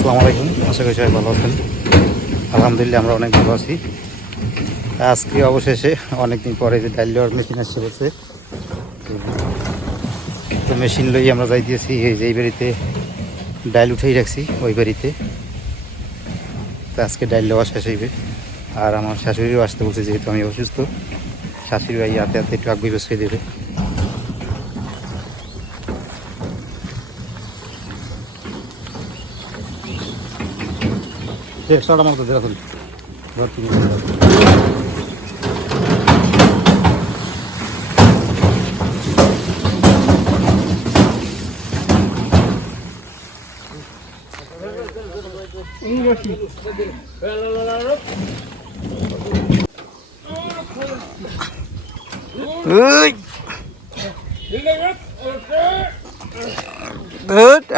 আসসালামু আলাইকুম, আশা করি সবাই ভালো আছেন। আলহামদুলিল্লাহ আমরা অনেক ভালো আছি। আজকে অবশেষে অনেকদিন পরে যে ডাল দেওয়ার মেশিন আসছে বলছে, তো মেশিন লই আমরা যাইতেছি। এই যে এই বাড়িতে ডাল উঠেই রাখছি, ওই বাড়িতে। তো আজকে ডাল দেওয়া শেষ হইবে। আর আমার শাশুড়িও আসতে বলছে, যেহেতু আমি অসুস্থ। শাশুড়ি ভাই হাতে হাতে একটু আগ বসিয়ে দেবে। একশোটা মতো দেখা করি ঘর থেকে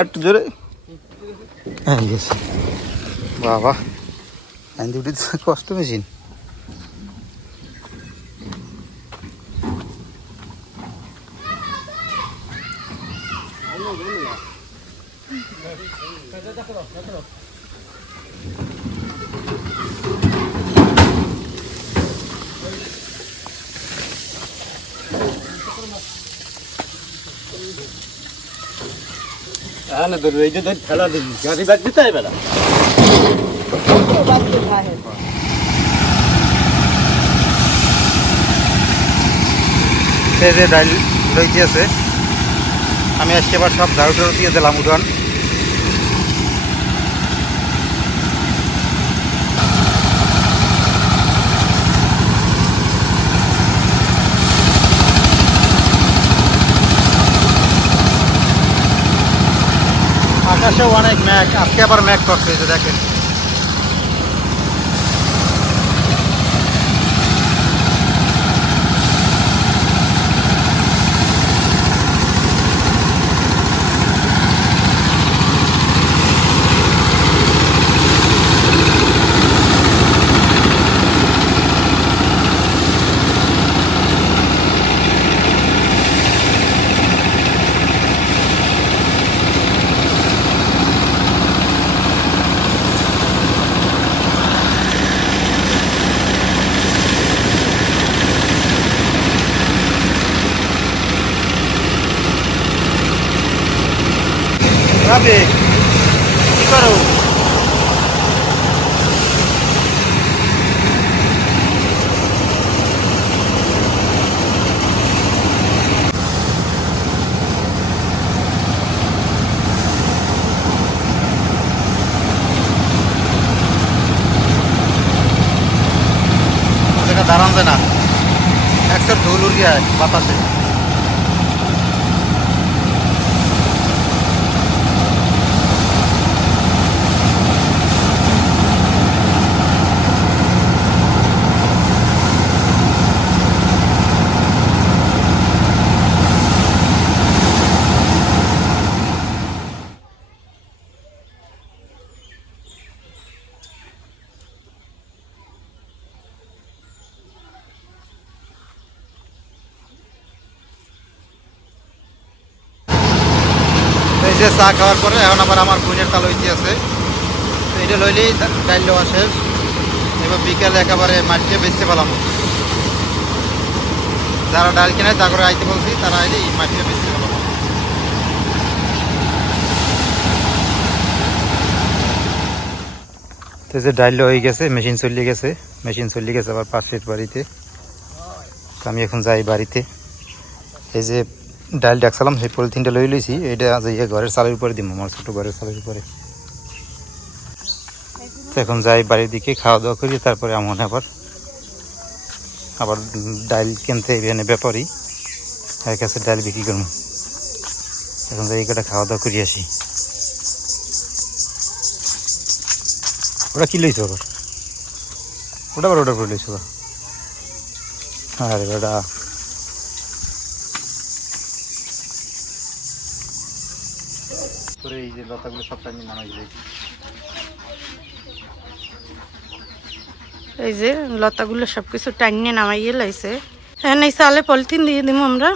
একটু জোরে বাবা, আইন দুটি কষ্ট মেশিন। খেলা দিবি গাড়ি বাদ দিতে হবে না। যে ডাল লইতে আছে, আমি আজকে আবার সব ঝাড়ু টাড়ু দিয়ে দিলাম উঠান। আকাশেও অনেক মেঘ, আজকে আবার মেঘ করছে, যে দেখেন। কি করো? দাঁড়ান যায় না, একসাথে ধুল উড়িয়ে বাতাসে। এই যে চা খাওয়ার পরে এখন আবার আমার বোনের তাল হইতে আছে। এইটা লইলেই ডাইল দেওয়া শেষ। এবার বিকেলে একেবারে মাটিতে বেচতে পেলাম। যারা ডাল কিনে তা করে আইতে বলছি, তারা আইলে এই মাটিতে বেচতে পেলাম। তো যে ডাইল হয়ে গেছে, মেশিন চলিয়ে গেছে। আবার পাশের বাড়িতে। তো আমি এখন যাই বাড়িতে। এই যে ডাল ডাকছিলাম, সেই পলিথিনটা লই লইছি। এটা যাইয়া ঘরের চালের উপরে দিব, আমার ছোটো ঘরের চালের উপরে। তো এখন যাই বাড়ির দিকে, খাওয়া দাওয়া করি, তারপরে আমার আবার ডাল কিনতে এখানে ব্যাপারই এর কাছে ডাল বিক্রি করবো। এখন যাই কটা খাওয়া দাওয়া করি আসি। ওটা কি লইছো আবার? ওটা অর্ডার করে লইছো? আরে বেটা, এই যে লতাগুলো সবটা নিয়ে নামাই দিয়েছি। এই যে লতাগুলো সবকিছু টাইনে নামাইয়ে লাইছে। হ্যাঁ, এই সালে পলিথিন দিয়ে দিব আমরা।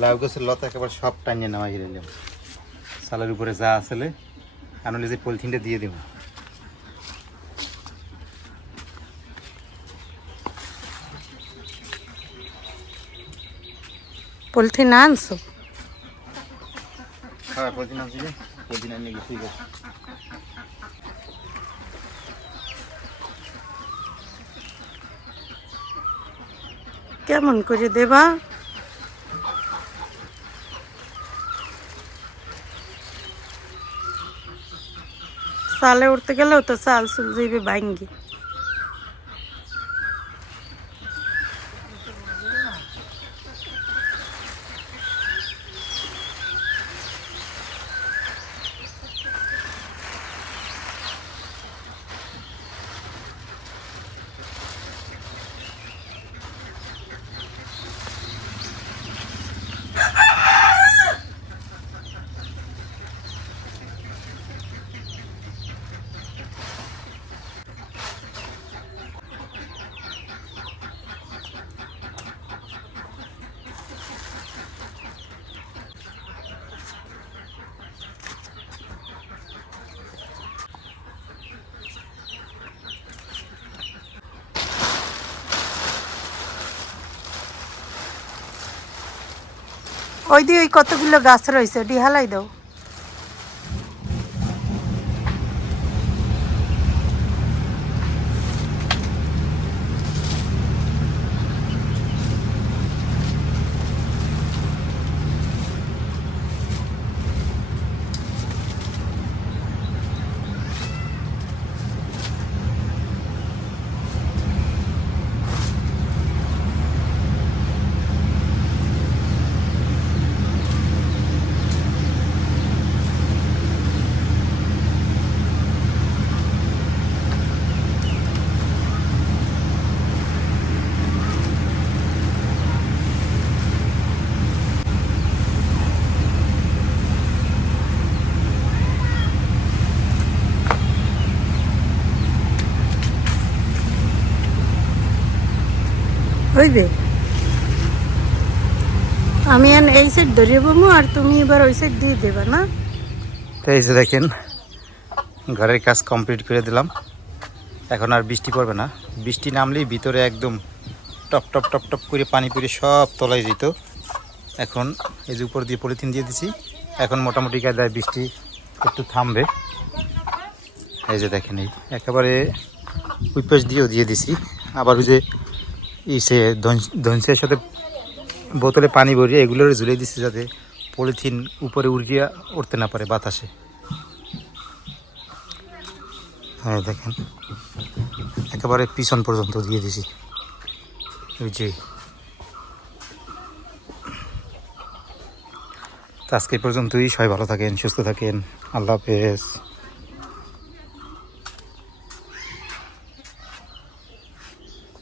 লাউ গাছের লতা একেবারে সব টানিয়ে নামাই নিলাম। চালের উপরে যা আসলে আনলে যে পলিথিনটা দিয়ে দিব। পলিথিন আনছো? হ্যাঁ পলিথিন আনছি, পলিথিন আনিয়ে গেছি। কেমন করে দেবা? চালে উঠতে গেলেও তো চাল চুল যাইবে ভাঙ্গি। ওই দিয়ে ওই কতগুলো গাছ রয়েছে, ডিহালাই দাও। হইবে? আমি এই সাইড ধরিয়ে বমু আর তুমি এবার ওই সাইড দিয়ে দেবা না? তো এই যে দেখেন ঘরের কাজ কমপ্লিট করে দিলাম। এখন আর বৃষ্টি পড়বে না। বৃষ্টি নামলেই ভিতরে একদম টপ টপ টপ টপ করে পানি পড়ে সব তলায় যেত। এখন এই যে উপর দিয়ে পলিথিন দিয়ে দিছি, এখন মোটামুটি কায়দায় বৃষ্টি একটু থামবে। এই যে দেখেন এই একেবারে ওই পাশ দিয়েও দিয়ে দিছি। আবার ওই যে সে ধনসের সাথে বোতলে পানি ভরিয়ে এগুলোর ঝুলিয়ে দিছি যাতে পলিথিন উপরে উড়িয়ে উঠতে না পারে বাতাসে। হ্যাঁ দেখেন একেবারে পিছন পর্যন্ত দিয়ে দিছি। ওই যে আজকে পর্যন্তই, সবাই ভালো থাকেন, সুস্থ থাকেন, আল্লাহ হাফেজ।